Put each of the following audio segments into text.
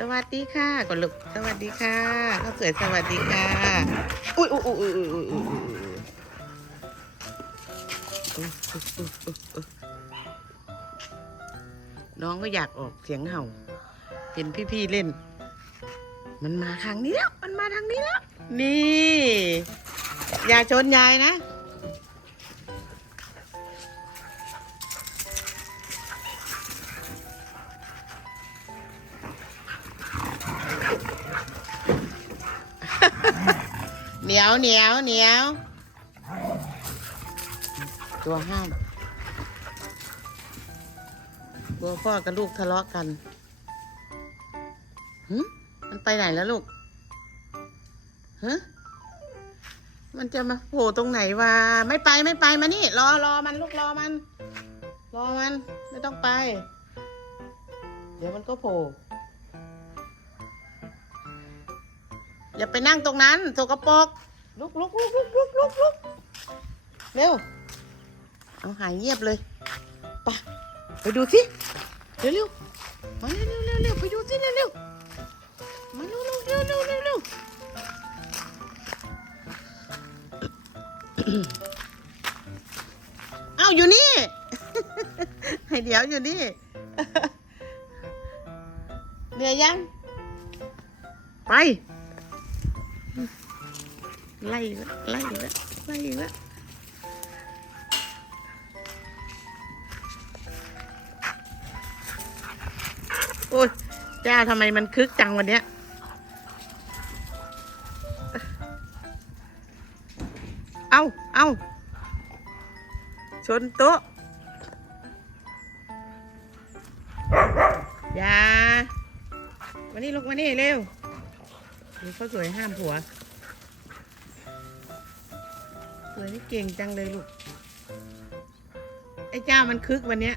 สวัสดีค่ะก่ลุกสวัสดีค่ะข้าวสวยสวัสดีค่ะ อุ้ยอุ้ยอุ้ยอุ้ยอุ้ยอุ้ยน้องก็อยากออกเสียงเห่า เห็นพี่ๆเล่น มันมาทางนี้แล้ว มันมาทางนี้แล้ว นี่ อย่าชนยายนะ เหนียวเหนียวเหนียว ตัวห้ามตัวพ่อกับลูกทะเลาะกันหึมันไปไหนแล้วลูกฮะมันจะมาโผล่ตรงไหนวะไม่ไปไม่ไปมานี่ รอรอมันลูกรอมัน รอมัน ไม่ต้องไป เดี๋ยวมันก็โผล่ อย่าไปนั่งตรงนั้นสกปรกลุกลุกลุกลุกลุกลุกลุกเร็ว เอาหายเงียบเลยไปไปดูสิเร็วเร็วมาเร็วเร็วเร็วเร็วไปดูสิเร็วเร็วมาเร็วเร็วเร็วเร็วเร็วเร็วเอาอยู่นี่ให้เดี๋ยวอยู่นี่เหนื่อยยัง ไป ไล่ละไล่ละไล่ละโอ้ยจ้าทำไมมันคึกจังวันเนี้ยเอาเอาชนโต๊ะอย่ามานี่ลูกมานี่เร็วดูเขาสวยห้ามผัว สวยนี่เก่งจังเลยลูก ไอ้เจ้ามันคึกวันเนี้ย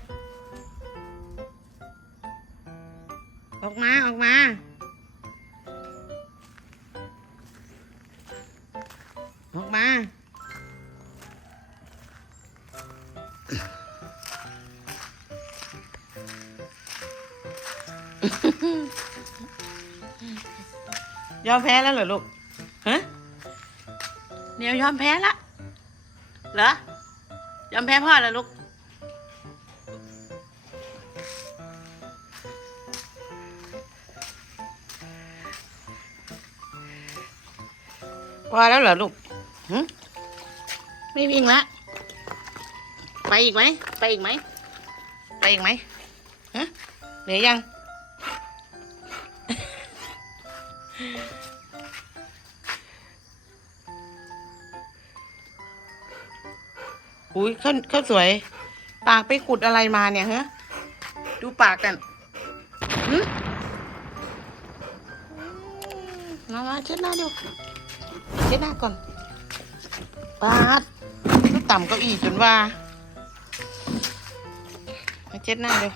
ออกมาออกมาออกมายอมแพ้แล้วเหรอลูก ฮะเดี๋ยวยอมแพ้ละ เหรอยอมแพ้พ่อแล้วลูก พอแล้วเหรอลูกหึไม่วิ่งละ ไปอีกไหม ไปอีกไหม ไปอีกไหมฮะเหนื่อยยัง อุ้ยข้าวข้าวสวย ปากไปขุดอะไรมาเนี่ยฮะดูปากกันหึมามาเช็ดหน้าดูเช็ดหน้าก่อนปาดต่ำเก้าอี้จนว่ามาเช็ดหน้าดู